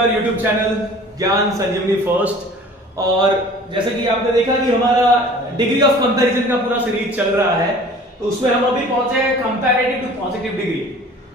Your YouTube channel ज्ञान संजीवनी first. और जैसे कि आपने देखा कि हमारा डिग्री ऑफ कंपैरिजन का पूरा सीरीज चल रहा है, तो उसमें हम अभी पहुंचे हैं comparative to positive degree.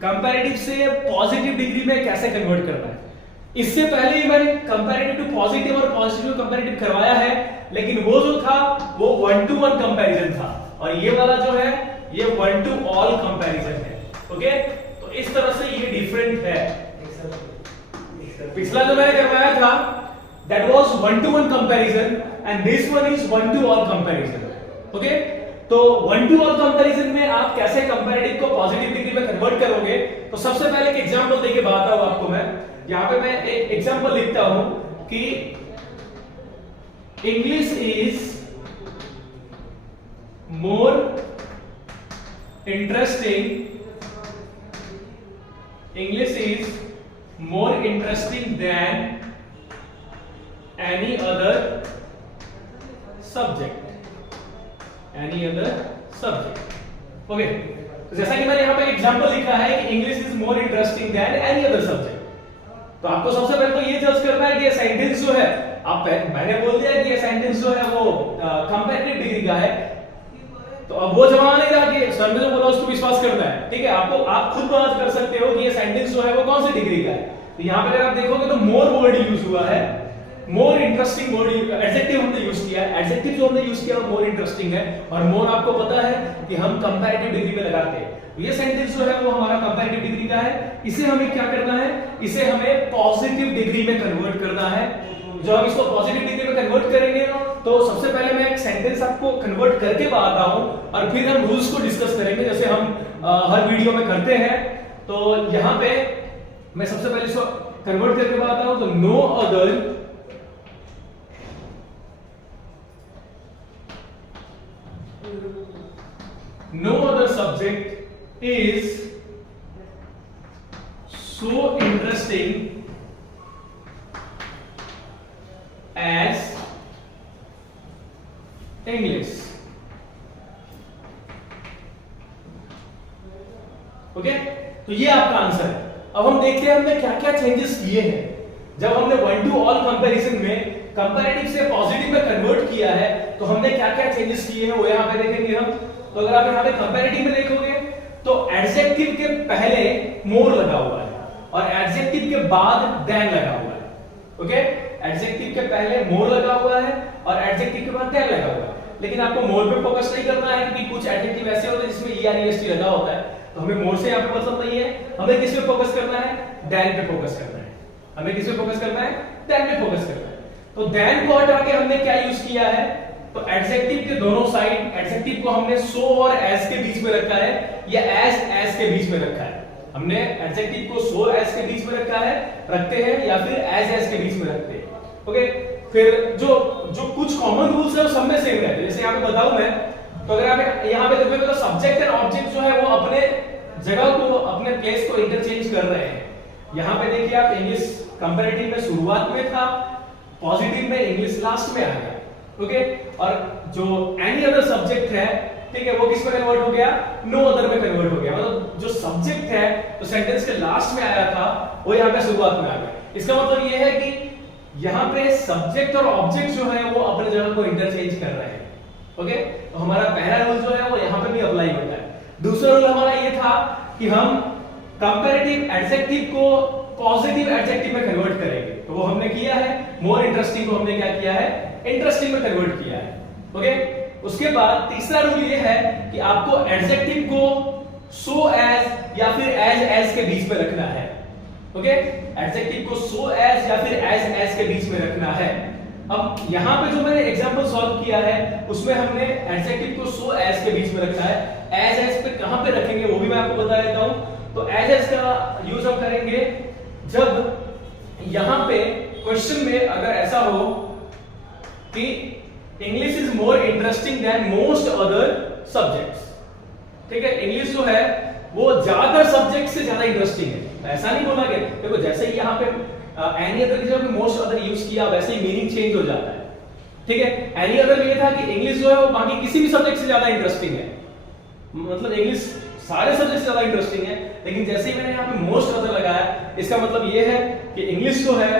Comparative से पॉजिटिव डिग्री में कैसे कन्वर्ट करना है। इससे पहले ही मैंने कंपैरेटिव टू पॉजिटिव और पॉजिटिव टू कंपैरेटिव करवाया है, लेकिन वो जो था वो 1 to 1 कंपैरिजन था, और ये वाला जो है ये 1 to all कंपैरिजन है। ओके, तो इस तरह से ये डिफरेंट है। पिछला जो मैंने करवाया था that was 1 to 1 comparison and this one is 1 to all comparison। Okay, तो 1 to all comparison में आप कैसे कंपैरेटिव को पॉजिटिव डिग्री में कन्वर्ट करोगे, तो सबसे पहले एक एग्जांपल देके बताता हूं आपको। मैं यहां पे मैं एक एग्जांपल लिखता हूं कि English is more interesting than any other subject। Okay, तो जैसा कि मैंने यहाँ पे एग्जांपल लिखा है कि English is more interesting than any other subject. तो आपको सबसे पहले तो ये जज करना है कि ये सेंटेंस जो है, मैंने बोल दिया कि ये सेंटेंस जो है वो कंपैरेटिव डिग्री का है, तो अब वो जमाना नहीं रहा कि सर ने जो बोला उसको विश्वास करना है। ठीक है, आप खुद बात कर सकते हो कि ये सेंटेंस जो है वो कौन सी डिग्री का है। तो यहाँ पे अगर आप देखोगे तो मोर वर्ड यूज हुआ है, मोर इंटरेस्टिंग वर्ड एडजेक्टिव हमने यूज किया है। एडजेक्टिव जो हमने यूज किया वो मोर इंटरेस्टिंग है, और मोर आपको पता है कि हम कंपैरेटिव डिग्री में लगाते हैं। ये सेंटेंस जो है वो हमारा कंपैरेटिव डिग्री का है। इसे हमें क्या करना है, इसे हमें पॉजिटिव डिग्री में कन्वर्ट करना है। जब हम इसको पॉजिटिव डिग्री में कन्वर्ट करेंगे तो सबसे पहले मैं एक सेंटेंस आपको कन्वर्ट करके बताता हूं, और फिर हम रूल्स को डिस्कस करेंगे जैसे हम हर वीडियो में करते हैं। तो यहां पे मैं सबसे पहले इसको कन्वर्ट करके बताता हूं। तो no other subject is so interesting as English। Okay, तो ये आपका आंसर है। अब हम देखते हैं हमने क्या क्या चेंजेस किए हैं जब हमने 1 to all कंपैरिजन में कंपैरेटिव से पॉजिटिव में कन्वर्ट किया है। तो हमने क्या क्या चेंजेस किए हैं वो यहाँ पे देखेंगे हम। तो अगर आप यहाँ पे कंपैरेटिव में देखोगे तो एडजेक्टिव के पहले मोर लगा हुआ है और एडजेक्टिव के बाद देन लगा हुआ है। ओके, एडजेक्टिव के पहले मोर लगा हुआ है और एडजेक्टिव के बाद देन लगा हुआ है। लेकिन आपको मोर पे फोकस नहीं करना है, क्योंकि कुछ एडजेक्टिव ऐसे होते हैं जिसमें ER लगा होता है, तो हमें मोर से यहाँ पे मतलब नहीं है। हमें किस पे फोकस करना है, देन पे फोकस करना है। हमें किस पे फोकस करना है, देन पे फोकस करना है। तो देन को हटा के हमने क्या यूज किया है, तो एडजेक्टिव के दोनों साइड एडजेक्टिव को हमने सो और एज के बीच में रखा है, या एज के बीच में रखा है। हमने एडजेक्टिव को सो एज के बीच में रखा है, रखते हैं, या फिर एज के बीच में रखते हैं। ओके, फिर जो कुछ कॉमन रूल्स है वो सब में सेम रहते हैं। जैसे यहाँ पे बताऊं मैं, तो अगर आप यहाँ पे देखोगे तो सब्जेक्ट एंड ऑब्जेक्ट जो है वो अपने जगह को, अपने प्लेस को इंटरचेंज कर रहे हैं। यहाँ पे देखिए आप, इंग्लिश कंपैरेटिव में शुरुआत में था, पॉजिटिव में इंग्लिश लास्ट में आ गया। ओके, और जो एनी अदर सब्जेक्ट है, ठीक है, वो किस में कन्वर्ट हो गया, नो अदर में कन्वर्ट हो गया। मतलब जो सब्जेक्ट है तो सेंटेंस के लास्ट में आया था वो यहाँ पे शुरुआत में आ गया। इसका मतलब ये है कि यहाँ पे सब्जेक्ट और ऑब्जेक्ट जो है वो अपने जगह को इंटरचेंज कर रहे हैं। ओके, तो हमारा पहला रूल जो है वो यहाँ पे भी अप्लाई होता है। दूसरा रूल हमारा ये था कि हम कंपैरेटिव एडजेक्टिव को पॉजिटिव एडजेक्टिव में कन्वर्ट करेंगे, तो वो हमने किया है। मोर इंटरेस्टिंग को हमने क्या किया है, इंटरेस्टिंग में कन्वर्ट किया है। ओके, उसके बाद तीसरा रूल ये है कि आपको एडजेक्टिव को सो एज या फिर एज के बीच में रखना है। ओके, एडजेक्टिव को सो एज या फिर एज के बीच में रखना है। अब यहाँ पे जो मैंने एग्जांपल सॉल्व किया है उसमें हमने एडजेक्टिव को सो एज के बीच में रखा है। एज पे कहां पे रखेंगे वो भी मैं आपको बता देता हूं। तो एज का यूज हम करेंगे जब यहां पे क्वेश्चन में अगर ऐसा हो कि English is more interesting than most other subjects. ठीक है, इंग्लिश जो है वो ज्यादातर सब्जेक्ट से ज्यादा इंटरेस्टिंग है। ऐसा नहीं बोला गया, देखो जैसे ही यहाँ पे एनी अदर की जगह मोस्ट अदर यूज किया वैसे ही मीनिंग चेंज हो जाता है। ठीक है, एनी अदर में ये था कि इंग्लिश जो है वो बाकी किसी भी सब्जेक्ट से ज्यादा इंटरेस्टिंग है, मतलब इंग्लिश सारे सब्जेक्ट से ज्यादा इंटरेस्टिंग है। लेकिन जैसे ही मैंने यहाँ पे मोस्ट अदर लगाया, इसका मतलब ये है कि इंग्लिश जो है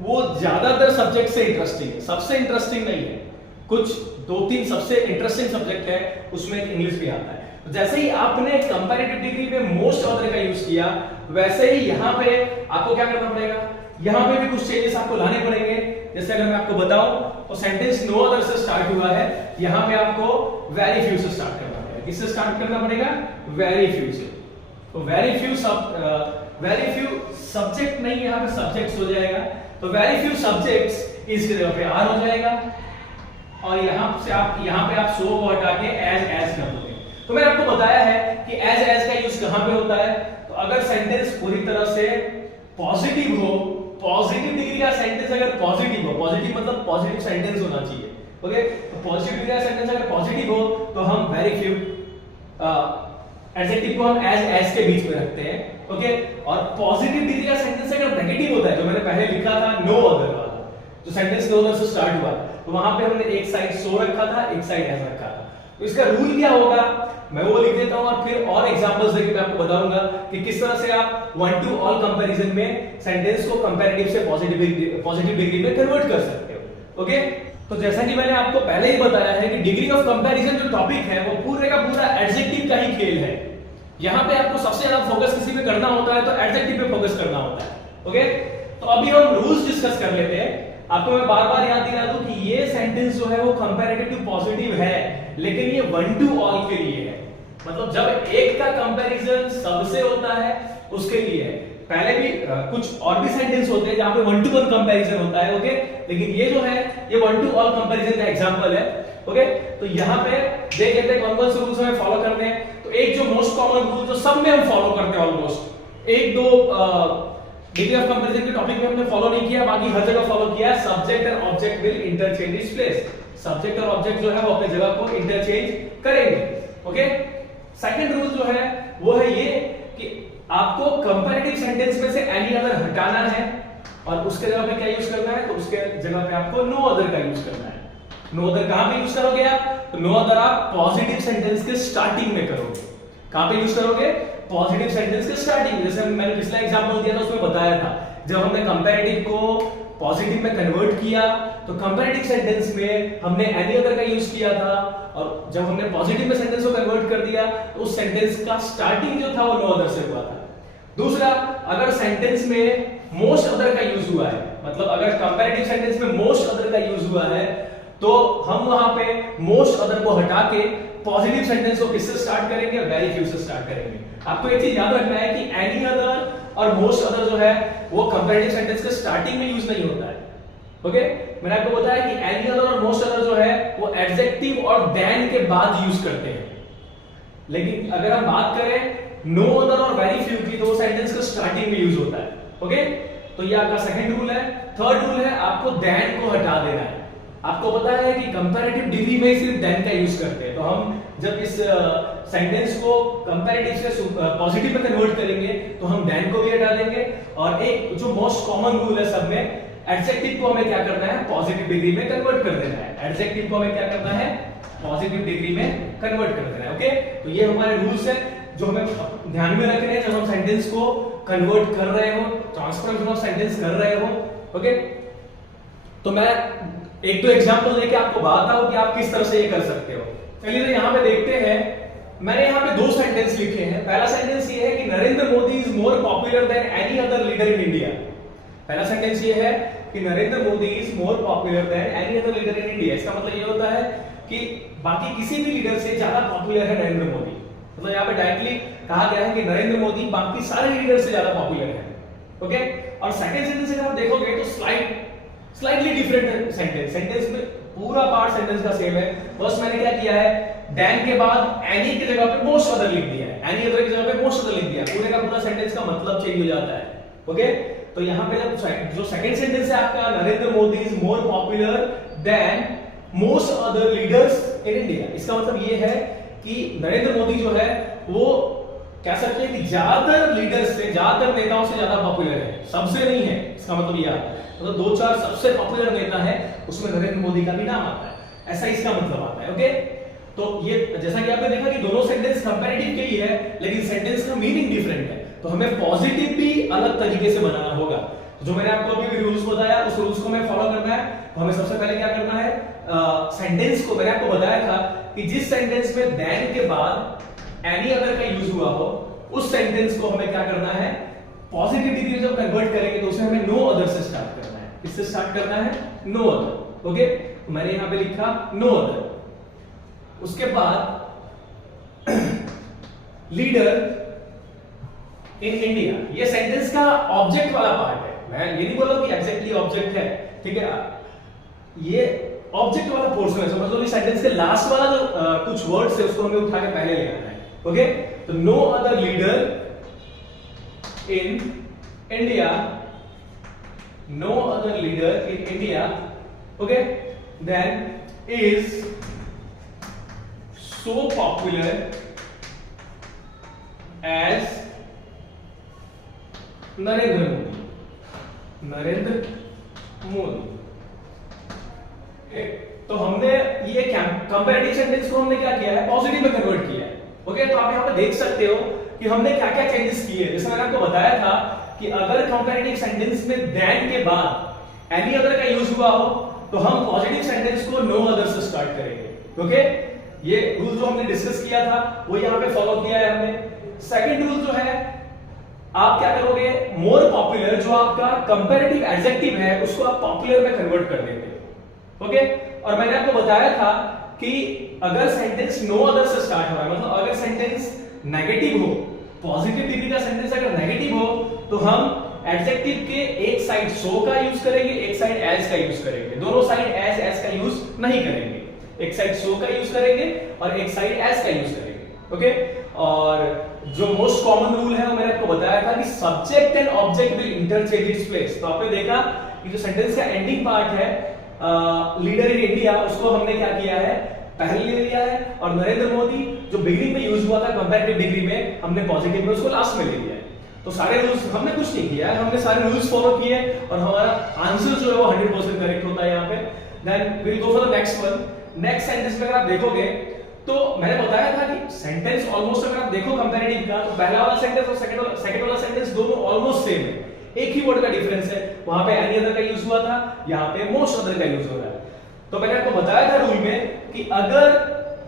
वो ज्यादातर सब्जेक्ट से इंटरेस्टिंग है, सबसे इंटरेस्टिंग नहीं है। कुछ 2-3 सबसे इंटरेस्टिंग सब्जेक्ट है, उसमें इंग्लिश भी आता है। तो जैसे ही आपने कंपैरेटिव डिग्री में मोस्ट अदर का यूज किया, वैसे ही यहाँ पे आपको क्या करना पड़ेगा, यहाँ पे भी कुछ चेंजेस आपको लाने पड़ेंगे। जैसे अगर मैं आपको बताऊं तो सेंटेंस नो अदर से स्टार्ट हुआ है, यहाँ पे आपको वेरी फ्यू से स्टार्ट करना पड़ेगा। किससे स्टार्ट करना पड़ेगा? वेरी फ्यू से। तो वेरी फ्यू सब्जेक्ट नहीं, यहाँ पे सब्जेक्ट्स हो जाएगा। तो वेरी फ्यू सब्जेक्ट्स इसकी जगह पे आर हो जाएगा, और यहाँ पे आप सो को हटा के एज कर दोगे। तो मैंने आपको बताया है कि एज का यूज कहां पे होता है। तो अगर सेंटेंस पूरी तरह से पॉजिटिव हो, पॉजिटिव डिग्री का सेंटेंस अगर पॉजिटिव हो, पॉजिटिव मतलब पॉजिटिव सेंटेंस होना चाहिए, ओके। तो पॉजिटिव डिग्री का सेंटेंस अगर पॉजिटिव हो तो हम वेरी फ्यू एडजेक्टिव को हम एज के बीच में रखते हैं, ओके। और पॉजिटिव डिग्री का सेंटेंस अगर नेगेटिव होता है, जो मैंने पहले लिखा था नो अदर वाला, जो सेंटेंस नो अदर से स्टार्ट हुआ, तो वहां पे हमने एक साइड सो रखा था, एक साइड एज रखा था। तो इसका रूल क्या होगा, मैं वो लिख देता हूं और फिर और एग्जांपल्स देके मैं आपको बताऊंगा कि किस तरह से आप 1 to all कंपैरिजन में सेंटेंस को कंपैरेटिव से पॉजिटिव डिग्री में कन्वर्ट कर सकते हो, ओके। तो जैसा कि मैंने आपको पहले ही बताया है कि डिग्री ऑफ कंपैरिजन जो टॉपिक है वो पूरे का पूरा एडजेक्टिव का ही खेल है। यहाँ पे आपको सबसे ज्यादा फोकस किसी पे करना होता है तो एडजेक्टिव पे फोकस करना होता है, ओके। तो अभी हम रूल्स डिस्कस कर लेते हैं। आपको मैं बार-बार याद दिला दूं कि ये सेंटेंस जो है वो कंपैरेटिव टू पॉजिटिव है, लेकिन ये 1 to all के लिए है। मतलब जब एक का कंपैरिजन सबसे होता है उसके लिए है। पहले भी कुछ और भी सेंटेंस होते हैं जहां पे 1 to 1 कंपैरिजन होता है, ओके। लेकिन ये जो है ये 1 to all कंपैरिजन का एग्जांपल है, ओके। तो यहाँ पे देख लेते हैं कौन-कौन से रूल्स हमें फॉलो करने हैं। तो एक जो मोस्ट कॉमन रूल जो सब में हम फॉलो करते हैं ऑलमोस्ट, एक दो डिग्री ऑफ कंपैरिजन के टॉपिक में हमने फॉलो नहीं किया, बाकी हर जगह फॉलो किया। Subject and object will interchange its place. Subject और ऑब्जेक्ट जो है वो अपने जगह को इंटरचेंज करेंगे, ओके। सेकंड रूल जो है वो है ये कि आपको कंपैरेटिव सेंटेंस में से एनी अदर हटाना है और उसके जगह पे क्या यूज करना है, तो उसके जगह पे आपको नो अदर का यूज करना है। नो अदर कहां पे यूज करोगे आप? तो नो अदर आप पॉजिटिव सेंटेंस के स्टार्टिंग में करोगे। कहां पे यूज करोगे? पॉजिटिव सेंटेंस के स्टार्टिंग। जैसे मैंने पिछला एग्जांपल दिया था उसमें बताया था, जब हमने कंपैरेटिव को पॉजिटिव में कन्वर्ट किया तो कंपैरेटिव सेंटेंस में हमने एनी अदर का यूज किया था, और जब हमने पॉजिटिव में सेंटेंस को कन्वर्ट कर दिया तो उस सेंटेंस का स्टार्टिंग जो था वो नो अदर से हुआ था। दूसरा, अगर सेंटेंस में मोस्ट अदर का यूज हुआ है, मतलब अगर कंपैरेटिव सेंटेंस में मोस्ट अदर का यूज हुआ है, तो हम वहां पे मोस्ट अदर को हटा के पॉजिटिव सेंटेंस को किससे स्टार्ट करेंगे? वेरी फ्यू से स्टार्ट करेंगे। आपको एक चीज याद रखना है कि एनी अदर और मोस्ट अदर जो है वो कंपैरेटिव सेंटेंस के स्टार्टिंग में यूज नहीं होता है, ओके। मैंने आपको बताया कि एनी अदर और मोस्ट अदर जो है वो एडजेक्टिव और देन के बाद यूज करते हैं। लेकिन अगर हम बात करें नो अदर और वेरी फ्यू की, तो वो सेंटेंस के स्टार्टिंग में यूज होता है, ओके। तो ये आपका सेकंड रूल है। थर्ड रूल है आपको देन को हटा देना है। आपको पता है कि कंपैरेटिव डिग्री में सिर्फ देन का यूज करते हैं, तो हम जब इस सेंटेंस को कंपैरेटिव से पॉजिटिव में कन्वर्ट करेंगे तो हम देन को भी हटा देंगे। और एक जो मोस्ट कॉमन रूल है सब में, एडजेक्टिव को हमें क्या करना है? पॉजिटिव डिग्री में कन्वर्ट कर देना है। एडजेक्टिव को हमें क्या करना है? पॉजिटिव डिग्री में कन्वर्ट कर देना है, ओके। तो ये हमारे रूल्स हैं जो हमें ध्यान में रखने हैं जब हम सेंटेंस को कन्वर्ट कर रहे हो, ट्रांसफॉर्मेशन ऑफ सेंटेंस कर रहे हो, ओके। तो मैं एक दो एग्जांपल देके आपको बताता हूं कि आप किस तरह से ये कर सकते हो। चलिए तो यहां पे देखते हैं, मैंने यहां पे दो सेंटेंस लिखे हैं। पहला सेंटेंस ये है कि Narendra Modi is more popular than any other leader in India. पहला सेंटेंस ये है कि Narendra Modi is more popular than any other leader in India. इसका मतलब ये होता है कि बाकी किसी भी लीडर से ज्यादा पॉपुलर है नरेंद्र मोदी। मतलब यहाँ पे डायरेक्टली कहा गया है कि नरेंद्र मोदी बाकी सारे लीडर से ज्यादा पॉपुलर है, ओके। और सेकंड सेंटेंस अगर आप देखोगे तो स्लाइटली डिफरेंट सेंटेंस में पूरा पार्ट सेंटेंस का सेम है। बस मैंने क्या किया है, देन के बाद एनी की जगह पे मोस्ट अदर लिख दिया है, एनी अदर की जगह पे मोस्ट अदर लिख दिया। पूरे का पूरा सेंटेंस का मतलब चेंज हो जाता है, ओके। तो यहाँ पे जो सेकंड सेंटेंस है आपका, Narendra Modi is more popular than most other leaders in India, इसका मतलब ये है कि नरेंद्र मोदी जो है वो कह सकते हैं कि ज्यादातर लीडर्स से, ज्यादातर नेताओं से ज्यादा पॉपुलर है, सबसे नहीं है। इसका मतलब ये आता है, मतलब दो चार सबसे पॉपुलर नेता है उसमें नरेंद्र मोदी का भी नाम आता है, ऐसा इसका मतलब आता है, ओके। तो ये जैसा कि आपने देखा कि दोनों सेंटेंस कंपैरेटिव के ही है, लेकिन सेंटेंस का मीनिंग डिफरेंट है, तो हमें पॉजिटिव भी अलग तरीके से बनाना होगा। जो मैंने आपको अभी रूल्स बताया उस रूल्स को हमें फॉलो करना है। तो हमें सबसे पहले क्या करना है, सेंटेंस को मैंने आपको बताया था कि जिस सेंटेंस में देन के बाद एनी अदर का यूज हुआ हो, उस सेंटेंस को हमें क्या करना है, पॉजिटिव डिग्री में जब कन्वर्ट करेंगे तो उसे हमें नो अदर से स्टार्ट करना है। किससे स्टार्ट करना है, नो अदर। ओके, तो मैंने यहां पे लिखा नो अदर। उसके बाद लीडर इन इंडिया, ये सेंटेंस का ऑब्जेक्ट वाला पार्ट है। मैं ये नहीं बोल रहा कि एग्जैक्टली ऑब्जेक्ट है, ठीक है, ये ऑब्जेक्ट वाला पोर्शन है। समझ लो, सेंटेंस के लास्ट वाला जो कुछ वर्ड्स है उसको हमें उठा के पहले ले आना है। ओके, तो no other leader in India, no other leader in India, okay, then is so popular as Narendra Modi, Narendra Modi. तो हमने ये कंपैरेटिव सेंटेंस को हमने क्या किया है, पॉजिटिव में कन्वर्ट किया है। ओके, तो आप यहां पे देख सकते हो कि हमने क्या क्या चेंजेस किए। जैसे मैंने आपको बताया था कि अगर कंपैरेटिव सेंटेंस में देन के बाद एनी अदर का यूज हुआ हो तो हम पॉजिटिव सेंटेंस को नो अदर से स्टार्ट करेंगे। ओके, ये रूल जो हमने डिस्कस किया था वो यहां पे फॉलो किया है हमने। सेकंड रूल जो है, आप क्या करोगे, मोर पॉपुलर जो आपका कंपैरेटिव एडजेक्टिव है उसको आप पॉपुलर में कन्वर्ट कर देंगे। ओके, और मैंने आपको बताया था कि अगर सेंटेंस नो अदर से स्टार्ट हो रहा है, मतलब अगर सेंटेंस नेगेटिव हो, पॉजिटिव डिग्री का सेंटेंस अगर नेगेटिव हो तो हम एडजेक्टिव के एक साइड सो का यूज करेंगे, एक साइड एज का यूज करेंगे। दोनों साइड एज का यूज नहीं करेंगे, एक साइड सो का यूज करेंगे और एक साइड एज का यूज करेंगे। ओके, और जो मोस्ट कॉमन रूल है वो मैंने आपको बताया था कि subject and object will interchange its place. तो आपने देखा कि जो सेंटेंस का एंडिंग पार्ट है लीडर इन इंडिया, उसको हमने क्या किया है, पहले ले लिया है, और नरेंद्र मोदी जो बिगिनिंग में यूज हुआ था कंपैरेटिव डिग्री में, हमने पॉजिटिव में उसको लास्ट में ले लिया है। तो सारे रूल्स हमने कुछ नहीं किया है, हमने सारे रूल्स फॉलो किए और हमारा आंसर जो है वो 100% करेक्ट होता है यहाँ पे। Then we will go for the next one. Next sentence में अगर आप देखोगे तो मैंने बताया था कि सेंटेंस ऑलमोस्ट अगर आप देखो कंपैरेटिव का, तो पहला वाला सेंटेंस और सेकंड वाला सेंटेंस दोनों ऑलमोस्ट सेम है, एक ही वर्ड का डिफरेंस है। वहां पे एनी अदर का यूज हुआ था, यहाँ पे मोस्ट अदर का यूज हो रहा है। तो मैंने आपको बताया था रूल में कि अगर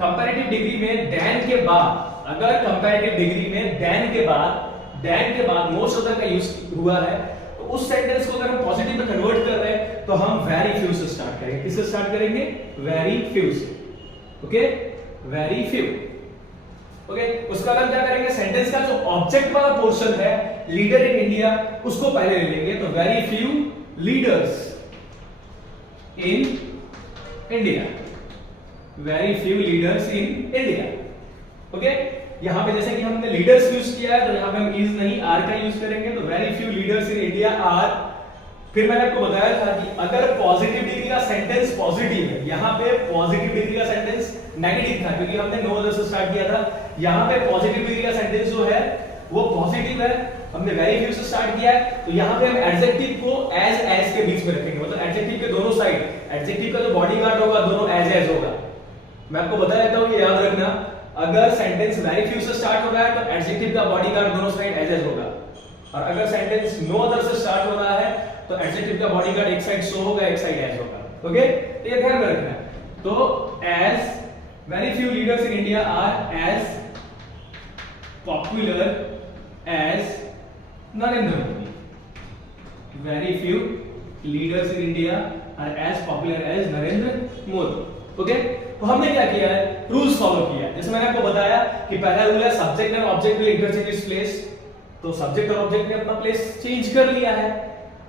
कंपैरेटिव डिग्री में देन के बाद, अगर कंपैरेटिव डिग्री में देन के बाद मोस्ट अदर का यूज हुआ है, तो उस सेंटेंस को अगर हम पॉजिटिव में कन्वर्ट कर रहे हैं तो हम वेरी फ्यू से स्टार्ट करेंगे। किससे स्टार्ट करेंगे, वेरी फ्यू से। Okay, very few. ओके, उसका बाद क्या करेंगे, सेंटेंस का जो ऑब्जेक्ट वाला पोर्शन है लीडर इन इंडिया, उसको पहले ले लेंगे। तो very few leaders in India, very few leaders in India. Okay, यहां पे जैसे कि हमने लीडर्स यूज किया है तो यहां पे हम इज नहीं आर का यूज करेंगे। तो very few leaders in India are. फिर मैंने आपको बताया था कि अगर पॉजिटिव डिग्री का सेंटेंस पॉजिटिव है, यहां पे पॉजिटिव डिग्री का सेंटेंस नेगेटिव था क्योंकि हमने नो अदर से स्टार्ट किया था। यहां पे पॉजिटिव डिग्री का सेंटेंस जो है वो पॉजिटिव है, हमने वेरी फ्यू से स्टार्ट किया है, तो यहां पे हम एडजेक्टिव को एज के बीच में रखेंगे। मतलब एडजेक्टिव के दोनों साइड, एडजेक्टिव का जो बॉडीगार्ड होगा दोनों एज होगा। मैं आपको बता देता हूं, ये याद रखना, अगर सेंटेंस वेरी फ्यू से स्टार्ट हो रहा है तो एडजेक्टिव का बॉडीगार्ड दोनों साइड एज होगा, और अगर सेंटेंस नो अदर से स्टार्ट हो रहा है तो एडजेक्टिव का बॉडीगार्ड एक साइड सो होगा, एक साइड एज होगा। ओके, तो ये ध्यान में रखना है। तो as very few leaders in India are as popular as Narendra Modi, very few leaders in India are as popular as Narendra Modi. Okay, तो हमने क्या किया है, रूल्स फॉलो किया। जैसे मैंने आपको बताया कि पहला रूल है subject and object will interchange its place, तो सब्जेक्ट और ऑब्जेक्ट ने अपना प्लेस चेंज कर लिया है।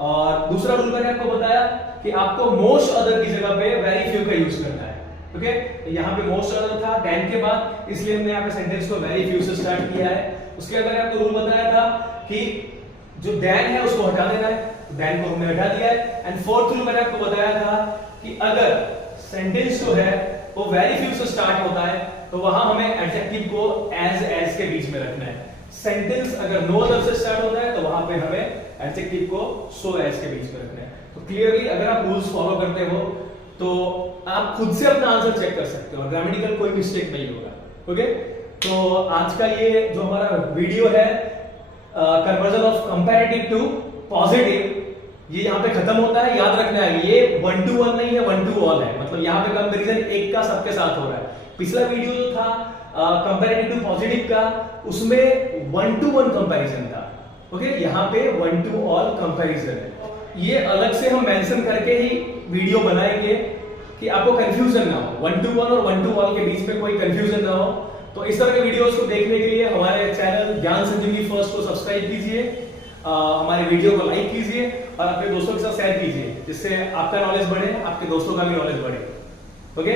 और दूसरा रूल मैंने आपको बताया कि आपको मोस्ट अदर की जगह पे वेरी फ्यू का यूज करना है। ओके, यहाँ पे मोस्ट अदर था देन के बाद, इसलिए हमने यहाँ पे सेंटेंस को वेरी फ्यू से स्टार्ट किया है। उसके बाद मैंने आपको रूल बताया था कि जो देन है उसको हटा देना है, देन को हमने हटा दिया है। एंड फोर्थ रूल मैंने आपको बताया था कि अगर सेंटेंस जो है वो वेरी फ्यू से स्टार्ट होता है तो वहां हमें एडजेक्टिव को एज के बीच में रखना है। सेंटेंस अगर नो अदर से स्टार्ट होता है तो वहां पे हमें एडजेक्टिव को सो एज के बीच में रखना है। तो क्लियरली अगर आप रूल्स फॉलो करते हो तो आप खुद से अपना आंसर चेक कर सकते हो और ग्रामेटिकल कोई मिस्टेक नहीं होगा। ओके, तो आज का ये जो हमारा वीडियो है conversion of comparative to positive, ये यहाँ पे खत्म होता है। याद रखना है ये 1 to 1 नहीं है, 1 to all है, मतलब यहाँ पे कंपैरिजन एक का सबके साथ हो रहा है। पिछला वीडियो जो था कंपैरेटिव टू पॉजिटिव का, उसमें 1 to 1 कंपैरिजन था। ओके, यहाँ पे 1 to all कंपैरिजन है। ये अलग से हम मेंशन करके ही वीडियो बनाएंगे कि आपको कंफ्यूजन ना हो, 1 to 1 और 1 to all के बीच में कोई कंफ्यूजन ना हो। तो इस तरह के वीडियोस को देखने के लिए हमारे चैनल ज्ञान संजीवनी फर्स्ट को सब्सक्राइब कीजिए, हमारे वीडियो को लाइक कीजिए और अपने दोस्तों के साथ शेयर कीजिए, जिससे आपका नॉलेज बढ़े, आपके दोस्तों का भी नॉलेज बढ़े। ओके।